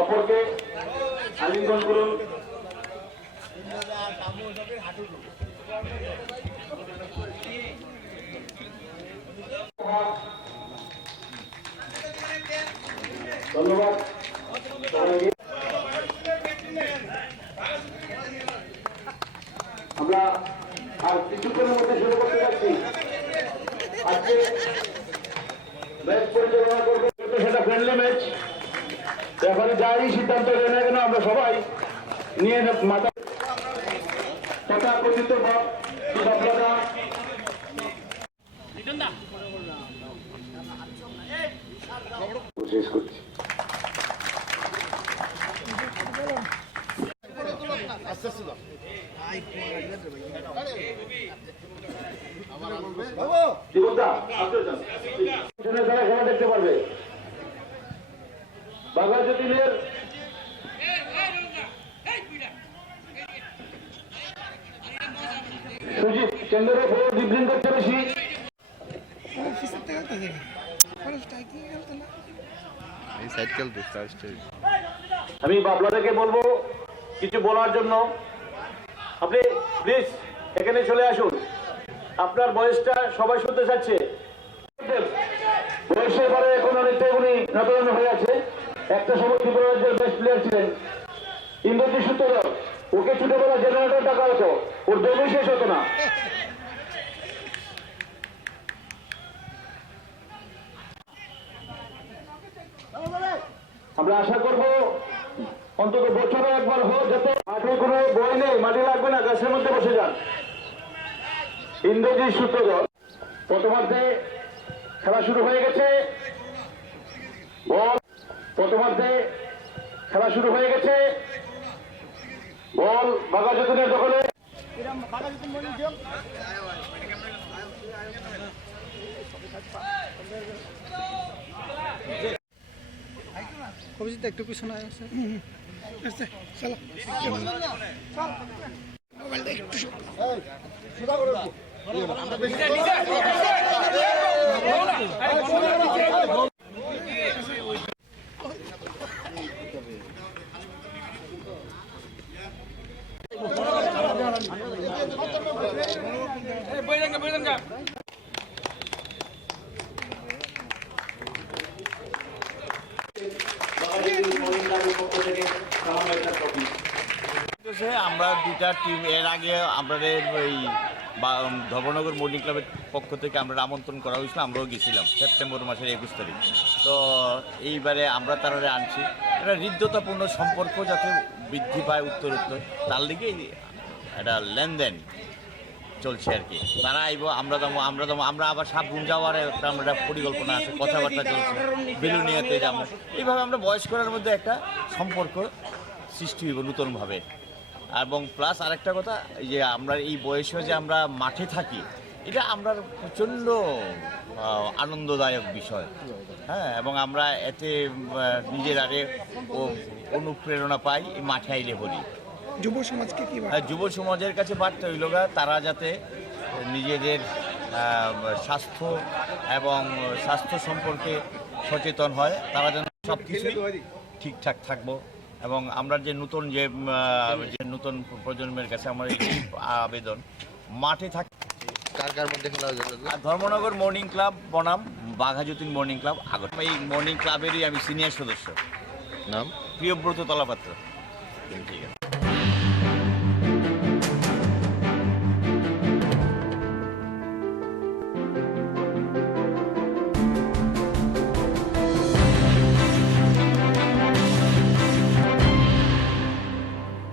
অপরকে আলিঙ্গন করুন। ধন্যবাদ। আমরা আর কিছুক্ষণের মধ্যে শুরু করতে যাচ্ছি। আজকে ম্যাচ পরিচালনা করবে, সেটা ফ্রেন্ডলি ম্যাচ। এখন যাই সিদ্ধান্ত নেই না কেন আমরা সবাই নিয়ে মাথা তথাকথিত শেষ করছি। খেলা দেখতে পারবে। বাঘাযতীনের সুজিত কেন্দ্রের উপর ডিব্লিং করতে বেশি। আমি বাবলাদাকে বলবো কিছু বলার জন্য। আপনি প্লিজ এখানে চলে আসুন। আপনার বয়সটা সবাই শুনতে চাচ্ছে। বয়সের পরে এখন অনেকটাই উনি নতন হয়ে আছে। একটা সময় ত্রিপুরাজ্যের বেস্ট প্লেয়ার ছিলেন ইন্দ্রজিৎ সূত্রধর। ওকে ছোটবেলা জেনারেটর টাকা হতো, ওর দমই শেষ হতো না। আমরা আশা করব অন্তত বছরে একবার হোক, যাতে মাঠে কোনো বই নেই, মাটি লাগবে না, গাছের মধ্যে বসে যান। ইন্দ্রজিৎ সূত্রধর প্রথমার্ধে খেলা শুরু হয়ে গেছে। বল প্রথমার্ধে খেলা শুরু হয়ে গেছে। বল বাঘাযতীনের দখলে। কবিজিৎ একটু পিছনে আসছে। চলো মোবাইলটা একটু আমরা দুইটা টিম এর আগে আমাদের ওই ধর্মনগর মর্নিং ক্লাবের পক্ষ থেকে আমরা আমন্ত্রণ করা হয়েছিল, আমরাও গেছিলাম সেপ্টেম্বর মাসের 21 তারিখ। তো এইবারে আমরা তারা আনছি একটা হৃদ্যতাপূর্ণ সম্পর্ক যাতে বৃদ্ধি পায় উত্তরোত্তর, তার লিগে একটা লেনদেন চলছে আর কি। তারা আইব, আমরা আবার সাবগুন যাওয়ার একটা আমরা পরিকল্পনা আছে, কথাবার্তা চলছে, বেলুনিয়াতে যাবো। এইভাবে আমরা বয়স্করার মধ্যে একটা সম্পর্ক সৃষ্টি হইব নতুনভাবে। এবং প্লাস আরেকটা কথা, যে আমরা এই বয়সে যে আমরা মাঠে থাকি, এটা আমরা প্রচণ্ড আনন্দদায়ক বিষয়। হ্যাঁ, এবং আমরা এতে নিজের আগে অনুপ্রেরণা পাই এই মাঠে আইলে বলি। যুব সমাজকে কি যুব সমাজের কাছে বার্তা হইল তারা যাতে নিজেদের স্বাস্থ্য এবং স্বাস্থ্য সম্পর্কে সচেতন হয়, তারা যেন সব কিছুই ঠিকঠাক থাকবো। এবং আমরা যে নতুন প্রজন্মের কাছে আমার এই আবেদন, মাঠে থাক। ধর্মনগর মর্নিং ক্লাব বনাম বাঘাযতীন মর্নিং ক্লাব আগত। এই মর্নিং ক্লাবেরই আমি সিনিয়র সদস্য। নাম প্রিয়ব্রত তলাপাত্র। ঠিক আছে।